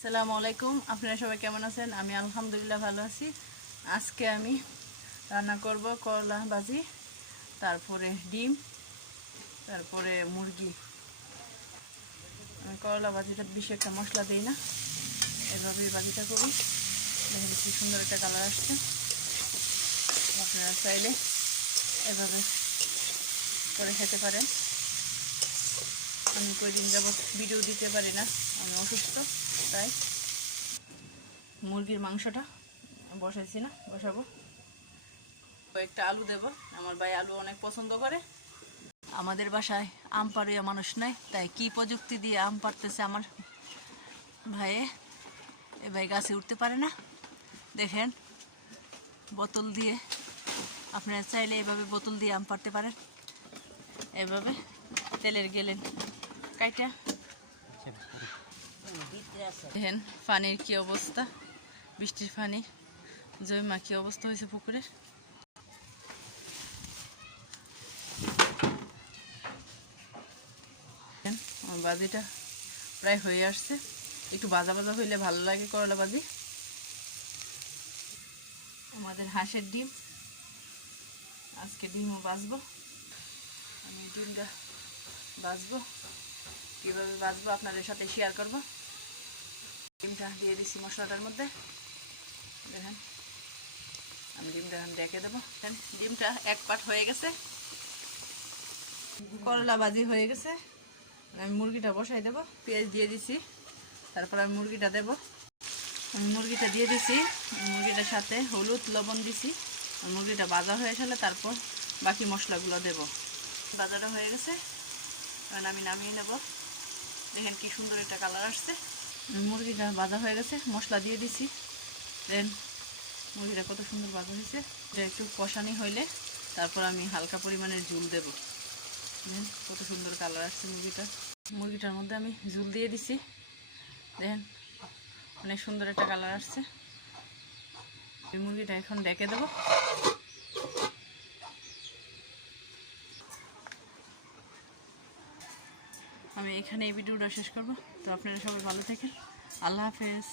আসসালামু আলাইকুম, আপনারা সবাই কেমন আছেন? আমি আলহামদুলিল্লাহ ভালো আছি। আজকে আমি রান্না করব করলা ভাজি, তারপরে ডিম, তারপরে মুরগি। আমি করলা ভাজিটা বেশি একটা মশলা দিই না, এভাবেই ভাজিটা করি। দেখেন কি সুন্দর একটা কালার আসছে। আপনারা চাইলে এভাবে করে খেতে পারেন। আমি কয়েকদিন যাবত ভিডিও দিতে পারি না, আমি অসুস্থ, তাই মুরগির মাংসটা বসাবো। কয়েকটা আলু দেব, আমার ভাই আলু অনেক পছন্দ করে। আমাদের বাসায় আম পাড়ুয়া মানুষ নাই, তাই কি প্রযুক্তি দিয়ে আম পাড়তেছে আমার ভাইয়ে। এ ভাই গাছে উঠতে পারে না, দেখেন বোতল দিয়ে, আপনারা চাইলে এভাবে বোতল দিয়ে আম পাড়তে পারেন। এভাবে তেলের গেলেন কাইটা। দেখেন পানির কি অবস্থা, বৃষ্টির পানি জমা কি অবস্থা হয়েছে পুকুরের। আমার ভাজিটা প্রায় হয়ে আসছে, একটু ভাজা ভাজা হইলে ভালো লাগে করলা ভাজি। আমাদের হাঁসের ডিম, আজকে ডিমও ভাজবো। আমি ডিমটা ভাজবো, কীভাবে ভাজবো আপনাদের সাথে শেয়ার করব। ডিমটা দিয়ে দিচ্ছি মশলাটার মধ্যে। দেখেন আমি ডিমটা ডেকে দেবো। ডিমটা এক পাট হয়ে গেছে, করলা ভাজি হয়ে গেছে। আমি মুরগিটা বসাই দেবো, পেঁয়াজ দিয়ে দিছি, তারপর আমি মুরগিটা দেবো। আমি মুরগিটা দিয়ে দিছি, মুরগিটার সাথে হলুদ লবণ দিছি। মুরগিটা ভাজা হয়ে গেলে তারপর বাকি মশলাগুলো দেব। ভাজাটা হয়ে গেছে, কারণ আমি নামিয়ে নেব। দেখেন কি সুন্দর একটা কালার আসছে। মুরগিটা ভাজা হয়ে গেছে, মশলা দিয়ে দিছি। দেন মুরগিটা কত সুন্দর ভাজা হয়েছে। এটা একটু কষানি হইলে তারপর আমি হালকা পরিমাণের ঝুল দেব। দেখেন কত সুন্দর কালার আসছে মুরগিটার মধ্যে আমি ঝুল দিয়ে দিছি। দেখেন অনেক সুন্দর একটা কালার আসছে। এই মুরগিটা এখন ডেকে দেবো। আমি এখানে এই ভিডিওটা শেষ করব। তো আপনারা সবাই ভালো থাকেন, আল্লাহ হাফেজ।